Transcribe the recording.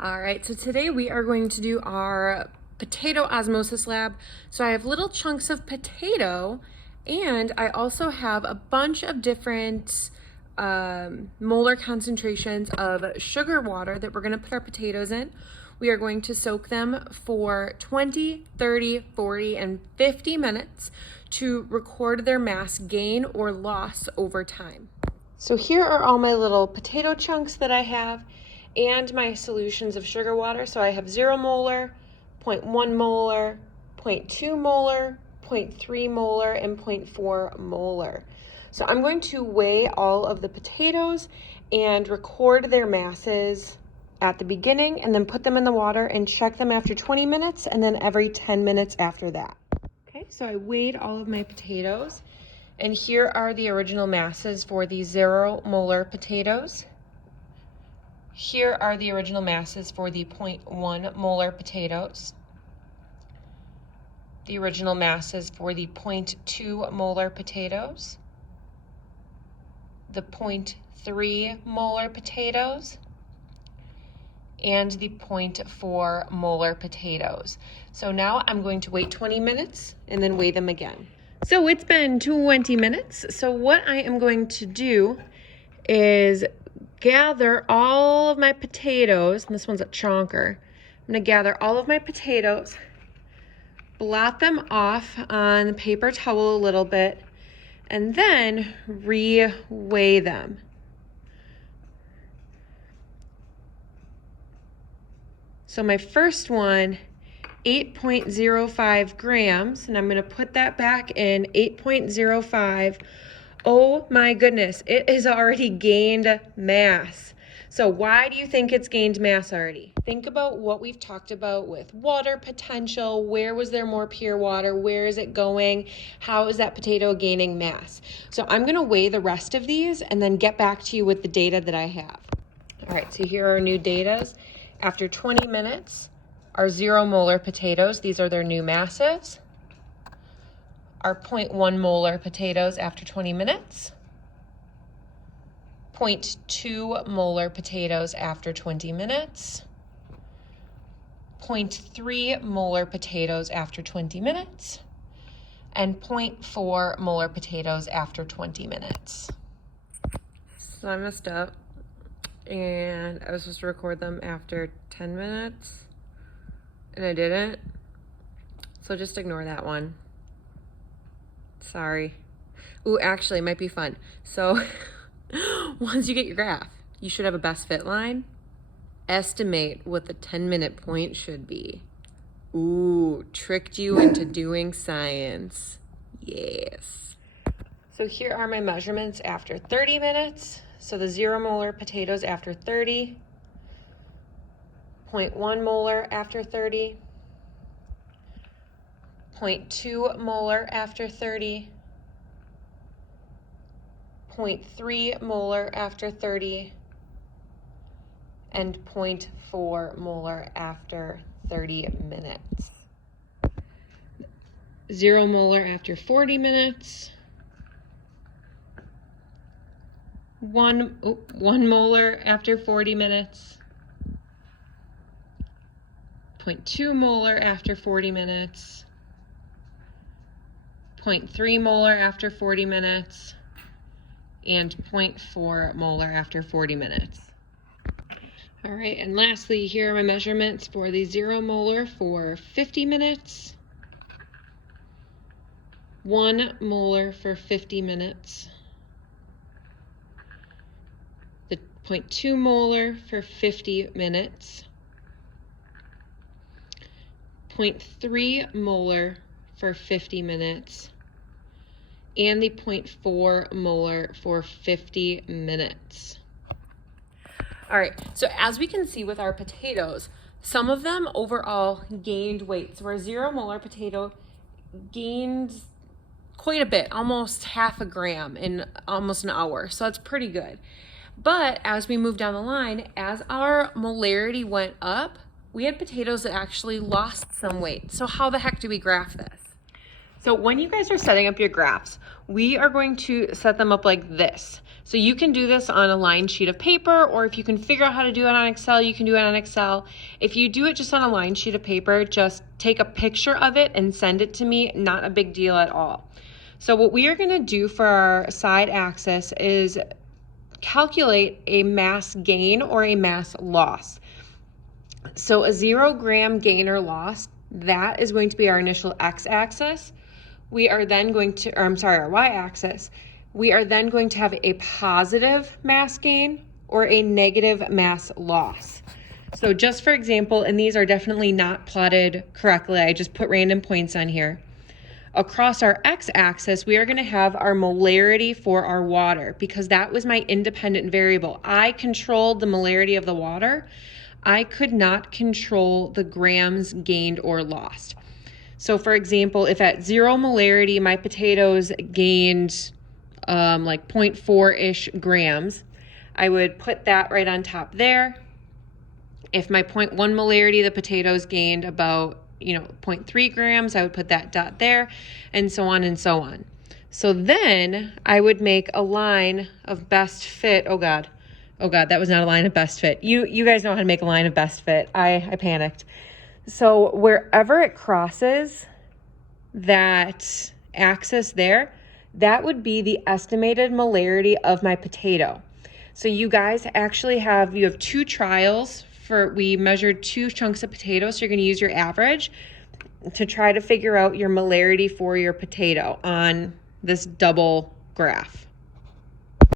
All right, so today we are going to do our potato osmosis lab. So I have little chunks of potato, and I also have a bunch of different molar concentrations of sugar water that we're gonna put our potatoes in. We are going to soak them for 20, 30, 40, and 50 minutes to record their mass gain or loss over time. So here are all my little potato chunks that I have and my solutions of sugar water. So I have 0 molar, 0.1 molar, 0.2 molar, 0.3 molar, and 0.4 molar. So I'm going to weigh all of the potatoes and record their masses at the beginning and then put them in the water and check them after 20 minutes and then every 10 minutes after that. Okay, so I weighed all of my potatoes, and here are the original masses for the 0 molar potatoes. Here are the original masses for the 0.1 molar potatoes. The original masses for the 0.2 molar potatoes. The 0.3 molar potatoes. And the 0.4 molar potatoes. So now I'm going to wait 20 minutes and then weigh them again. So it's been 20 minutes. So what I am going to do is gather all of my potatoes, and this one's a chonker. I'm gonna gather all of my potatoes, blot them off on the paper towel a little bit, and then re-weigh them. So my first one, 8.05 grams, and I'm gonna put that back in, 8.05. Oh my goodness, it has already gained mass. So why do you think it's gained mass already? Think about what we've talked about with water potential. Where was there more pure water? Where is it going? How is that potato gaining mass? So I'm gonna weigh the rest of these and then get back to you with the data that I have. All right, so here are new datas. After 20 minutes, our 0 molar potatoes, these are their new masses. Our 0.1 molar potatoes after 20 minutes. 0.2 molar potatoes after 20 minutes. 0.3 molar potatoes after 20 minutes. And 0.4 molar potatoes after 20 minutes. So I messed up, and I was supposed to record them after 10 minutes, and I didn't. So just ignore that one. Sorry. Ooh, actually, it might be fun. So once you get your graph, you should have a best fit line. Estimate what the 10-minute point should be. Ooh, tricked you into doing science. Yes. So here are my measurements after 30 minutes. So the 0 molar potatoes after 30, 0.1 molar after 30, 0.2 molar after 30, 0.3 molar after 30, and 0.4 molar after 30 minutes. 0 molar after 40 minutes. 1 molar after 40 minutes, 0.2 molar after 40 minutes, 0.3 molar after 40 minutes, and 0.4 molar after 40 minutes. All right, and lastly, here are my measurements for the 0 molar for 50 minutes, 1 molar for 50 minutes, the 0.2 molar for 50 minutes, 0.3 molar for 50 minutes, and the 0.4 molar for 50 minutes. All right, so as we can see with our potatoes, some of them overall gained weight. So our 0 molar potato gained quite a bit, almost half a gram in almost an hour. So that's pretty good. But as we move down the line, as our molarity went up, we had potatoes that actually lost some weight. So how the heck do we graph this? So when you guys are setting up your graphs, we are going to set them up like this. So you can do this on a lined sheet of paper, or if you can figure out how to do it on Excel, you can do it on Excel. If you do it just on a lined sheet of paper, just take a picture of it and send it to me. Not a big deal at all. So what we are going to do for our side axis is calculate a mass gain or a mass loss. So a 0 gram gain or loss, that is going to be our initial x-axis. We are then going to, or I'm sorry, our y-axis. We are then going to have a positive mass gain or a negative mass loss. So just for example, and these are definitely not plotted correctly, I just put random points on here. Across our x-axis, we are going to have our molarity for our water because that was my independent variable. I controlled the molarity of the water. I could not control the grams gained or lost. So for example, if at 0 molarity, my potatoes gained like 0.4-ish grams, I would put that right on top there. If my 0.1 molarity, the potatoes gained about 0.3 grams, I would put that dot there, and so on and so on. So then I would make a line of best fit. Oh God, that was not a line of best fit. You guys know how to make a line of best fit. I panicked. So wherever it crosses that axis there, that would be the estimated molarity of my potato. So you guys actually have 2 trials. We measured 2 chunks of potatoes, so you're going to use your average to try to figure out your molarity for your potato on this double graph.